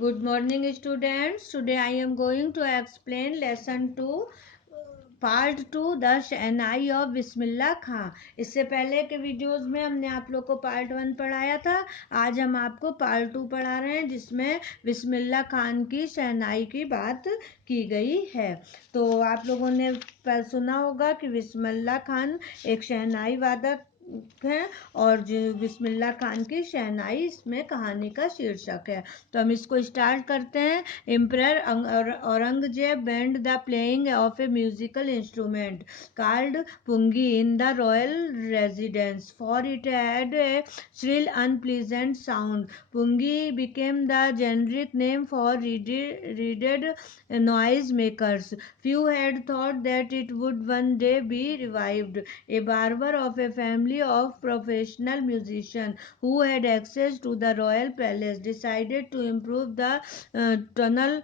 Good morning students. Today I am going to explain lesson 2 part 2 the Shehnai of Bismillah Khan. इससे पहले के videos में हमने आप लोग को पार्ट 1 पढ़ाया था। आज हम आपको पार्ट 2 पढ़ा रहे हैं जिसमें बिस्मिल्लाह खान की शहनाई की बात की गई है। तो आप लोगों ने सुना होगा कि बिस्मिल्लाह खान एक शहनाई वादक है और जो बिस्मिल्लाह खान की शहनाई इसमें कहानी का शीर्षक है। तो हम इसको स्टार्ट करते हैं। Emperor Aurangzeb band the playing of A musical instrument called pungi in the royal residence, for it had a shrill unpleasant sound. Pungi became the generic name for reeded noise makers. Few had thought that it would one day be revived. A barber of a family of professional musicians who had access to the royal palace decided to improve the tonal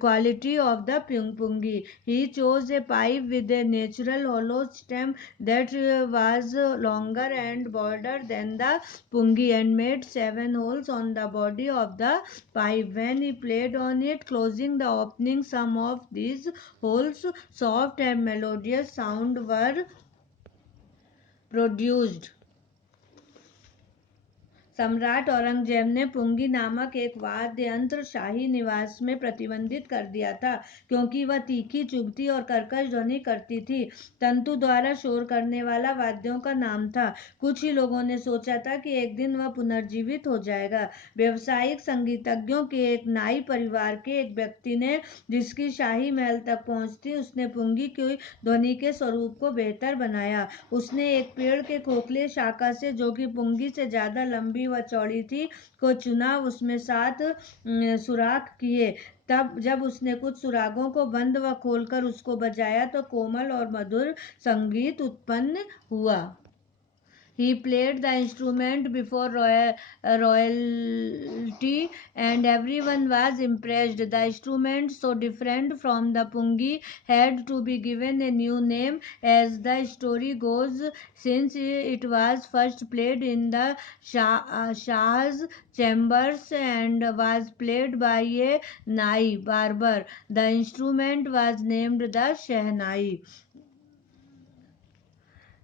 quality of the pungi. He chose a pipe with a natural hollow stem that was longer and broader than the pungi and made 7 holes on the body of the pipe. When he played on it, closing the opening, some of these holes, soft and melodious sound were produced. सम्राट औरंगजेब ने पुंगी नामक एक वाद्य यंत्र शाही निवास में प्रतिबंधित कर दिया था क्योंकि वह तीखी, चुभती और कर्कश ध्वनि करती थी। तंतु द्वारा शोर करने वाला वाद्यों का नाम था। कुछ ही लोगों ने सोचा था कि एक दिन वह पुनर्जीवित हो जाएगा। व्यावसायिक संगीतज्ञों के एक नाई परिवार के एक व्यक्ति ने, जिसकी शाही महल तक पहुंच थी, उसने पुंगी की ध्वनि के स्वरूप को बेहतर बनाया। उसने एक पेड़ के खोखले शाखा से, जो कि पुंगी से ज्यादा लंबी व चौड़ी थी, को चुना। उसमें 7 सुराख किए। तब जब उसने कुछ सुरागों को बंद व खोलकर उसको बजाया तो कोमल और मधुर संगीत उत्पन्न हुआ। He played the instrument before royalty and everyone was impressed. The instrument, so different from the pungi, had to be given a new name. As the story goes, since it was first played in the Shah's chambers and was played by a nai barber, the instrument was named the Shehnai.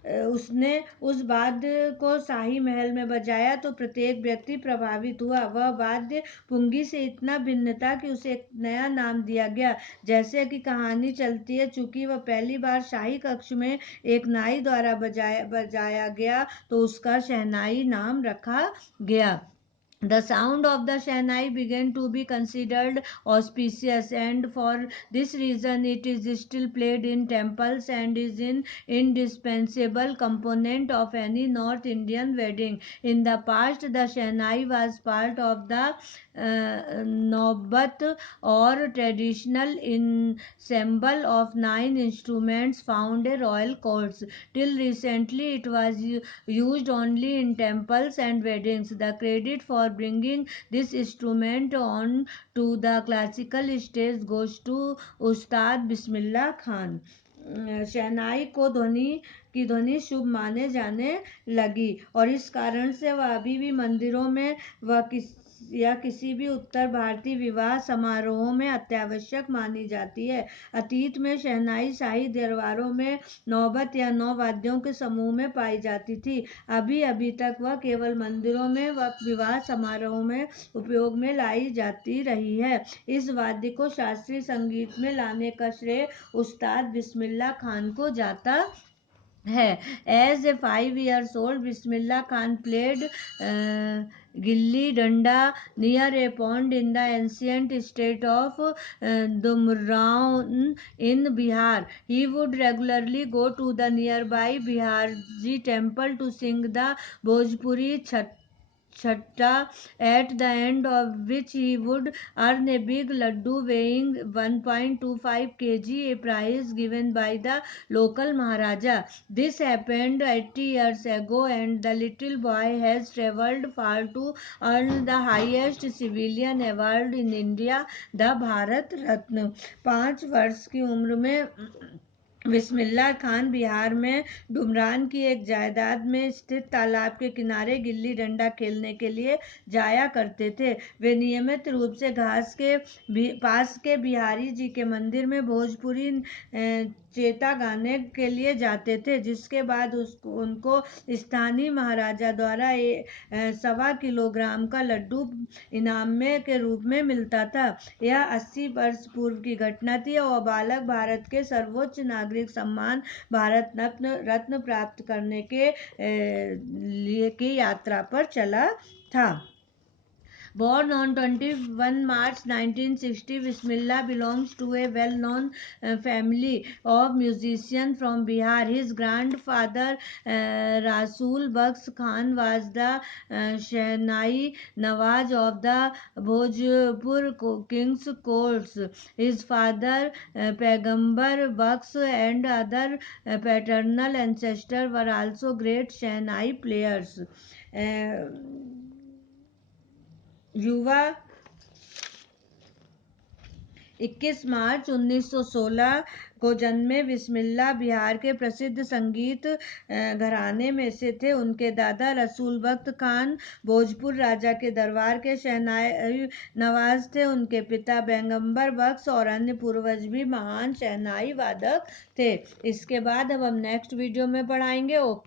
उसने उस वाद्य को शाही महल में बजाया तो प्रत्येक व्यक्ति प्रभावित हुआ। वह वाद्य पुंगी से इतना भिन्न था कि उसे एक नया नाम दिया गया। जैसे कि कहानी चलती है, चूंकि वह पहली बार शाही कक्ष में एक नाई द्वारा बजाया गया तो उसका शहनाई नाम रखा गया। The sound of the Shehnai began to be considered auspicious, and for this reason it is still played in temples and is an indispensable component of any North Indian wedding. In the past, the Shehnai was part of the Naubat, or traditional ensemble of 9 instruments found at royal courts. Till recently, it was used only in temples and weddings. The credit for bringing this instrument on to the classical stage goes to उस्ताद बिस्मिल्लाह खान। शहनाई को ध्वनि शुभ माने जाने लगी और इस कारण से वह अभी भी मंदिरों में या किसी भी उत्तर भारतीय विवाह समारोहों में अत्यावश्यक मानी जाती है। अतीत में शहनाई शाही दरबारों में नौबत या 9 वाद्यों के समूह में पाई जाती थी। अभी तक वह केवल मंदिरों में व विवाह समारोह में उपयोग में लाई जाती रही है। इस वाद्य को शास्त्रीय संगीत में लाने का श्रेय उस्ताद बिस्मिल्लाह खान को जाता है। As a 5 years old, Bismillah Khan played gilli danda near a pond in the ancient state of Dumraon in Bihar. He would regularly go to the nearby Biharji temple to sing the Bhojpuri Chhatta, at the end of which he would earn a big laddu weighing 1.25 kg, a prize given by the local Maharaja. This happened 80 years ago, and the little boy has travelled far to earn the highest civilian award in India, the Bharat Ratna. 5 वर्ष की उम्र में बिस्मिल्लाह खान बिहार में डुमरान की एक जायदाद में स्थित तालाब के किनारे गिल्ली डंडा खेलने के लिए जाया करते थे। वे नियमित रूप से घास के पास के बिहारी जी के मंदिर में भोजपुरी चेता गाने के लिए जाते थे, जिसके बाद उनको स्थानीय महाराजा द्वारा 1.25 किलोग्राम का लड्डू इनाम में के रूप में मिलता था। यह 80 वर्ष पूर्व की घटना थी और बालक भारत के सर्वोच्च नागरिक सम्मान भारत रत्न प्राप्त करने के लिए की यात्रा पर चला था। Born on 21 March 1960, Bismillah belongs to a well-known family of musicians from Bihar. His grandfather Rasul Baksh Khan was the Shehnai Nawaz of the Bhojpur King's Courts. His father Paigambar Baksh and other paternal ancestors were also great Shehnai players. युवा 21 मार्च 1916 को जन्मे बिस्मिल्लाह बिहार के प्रसिद्ध संगीत घराने में से थे। उनके दादा रसूल बख्त खान भोजपुर राजा के दरबार के शहनाई नवाज थे। उनके पिता पैगंबर बख्श और अन्य पूर्वज भी महान शहनाई वादक थे। इसके बाद अब हम नेक्स्ट वीडियो में पढ़ाएंगे। ओके।